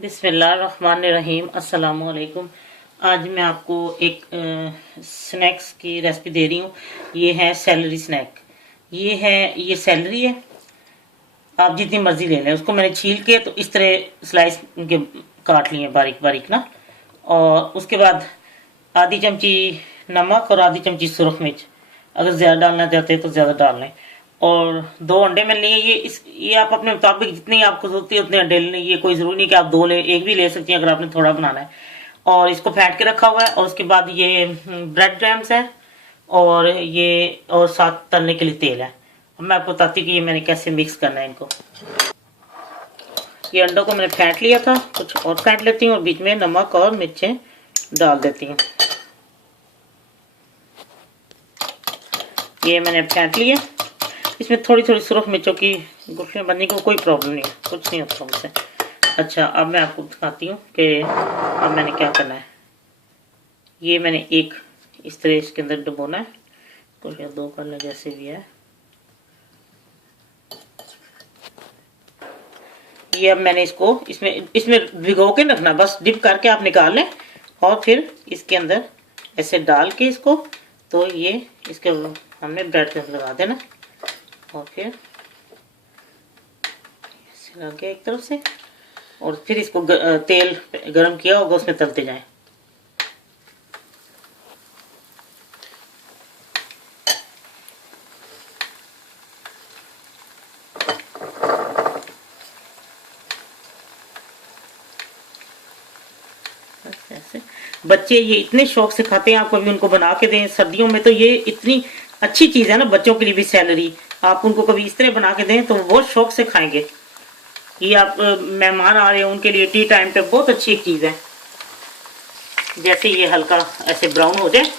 बिस्मिल्लाहिर्रहमानिर्रहीम। अस्सलामु अलैकुम। आज मैं आपको एक स्नैक्स की रेसिपी दे रही हूँ। ये है सेलरी स्नैक। ये सेलरी है, आप जितनी मर्जी ले लें। उसको मैंने छील के तो इस तरह स्लाइस के काट लिए बारीक बारीक ना। और उसके बाद आधी चमची नमक और आधी चमची सुरख मिर्च, अगर ज़्यादा डालना चाहते हैं तो ज़्यादा डाल लें। और 2 अंडे मैंने लिए। ये आप अपने मुताबिक जितनी आपको जरूरत है उतने अंडे लें। ये कोई ज़रूरी नहीं कि आप 2 लें, एक भी ले सकती हैं अगर आपने थोड़ा बनाना है। और इसको फेंट के रखा हुआ है। और उसके बाद ये ब्रेड क्रम्स है और साथ तलने के लिए तेल है। अब मैं आपको बताती हूँ कि ये मैंने कैसे मिक्स करना है इनको। ये अंडों को मैंने फेंट लिया था, कुछ और फेंट लेती हूँ और बीच में नमक और मिर्चें डाल देती हूँ। ये मैंने फेंट लिया। इसमें थोड़ी थोड़ी सुरख मिर्चों की गुठलियाँ बनने को कोई प्रॉब्लम नहीं है, कुछ नहीं होता उनसे। अच्छा, अब मैं आपको दिखाती हूँ कि अब मैंने क्या करना है। ये मैंने एक इस तरह इसके अंदर डुबोना है, कुछ या 2 कर लें जैसे भी है। ये अब मैंने इसको इसमें भिगो के रखना, बस डिप करके आप निकाल लें और फिर इसके अंदर ऐसे डाल के इसको, तो ये इसके हमने ब्रेड के अंदर लगा देना। और फिर ऐसे लग गया एक तरफ से, और फिर इसको तेल गरम किया होगा उसमें तलते जाएं। ऐसे बच्चे ये इतने शौक से खाते हैं, आप कभी उनको बना के दें। सर्दियों में तो ये इतनी अच्छी चीज़ है ना बच्चों के लिए भी सेलरी। आप उनको कभी इस तरह बना के दें तो वो बहुत शौक से खाएंगे। ये आप मेहमान आ रहे हैं उनके लिए टी टाइम पे बहुत अच्छी एक चीज़ है। जैसे ये हल्का ऐसे ब्राउन हो जाए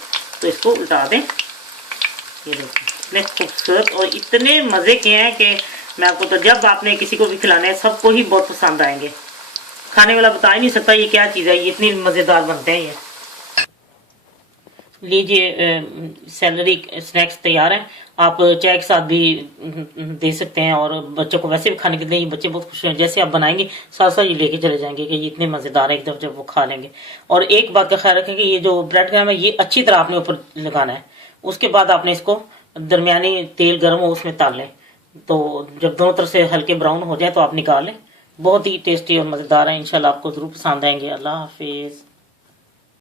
तो इसको उल्टा दें। ये देखिए इतने खूबसूरत और इतने मज़े के हैं कि मैं आपको, तो जब आपने किसी को भी खिलाना है सबको ही बहुत पसंद आएंगे। खाने वाला बता ही नहीं सकता ये क्या चीज़ है, ये इतनी मज़ेदार बनते हैं। ये लीजिए, सेलरी स्नैक्स तैयार हैं। आप चाय के साथ भी दे सकते हैं और बच्चों को वैसे भी खाने के लिए बच्चे बहुत खुश हैं। जैसे आप बनाएंगे साथ साथ ये लेके चले जाएंगे कि ये इतने मज़ेदार है एकदम, जब वो खा लेंगे। और एक बात का ख्याल रखें कि ये जो ब्रेड क्रम्ब है ये अच्छी तरह आपने ऊपर लगाना है। उसके बाद आपने इसको दरमियानी तेल गर्म हो उसमें तल लें। तो जब दोनों तरफ से हल्के ब्राउन हो जाए तो आप निकाल लें। बहुत ही टेस्टी और मज़ेदार है। इंशाल्लाह आपको ज़रूर पसंद आएंगे। अल्लाह हाफिज़।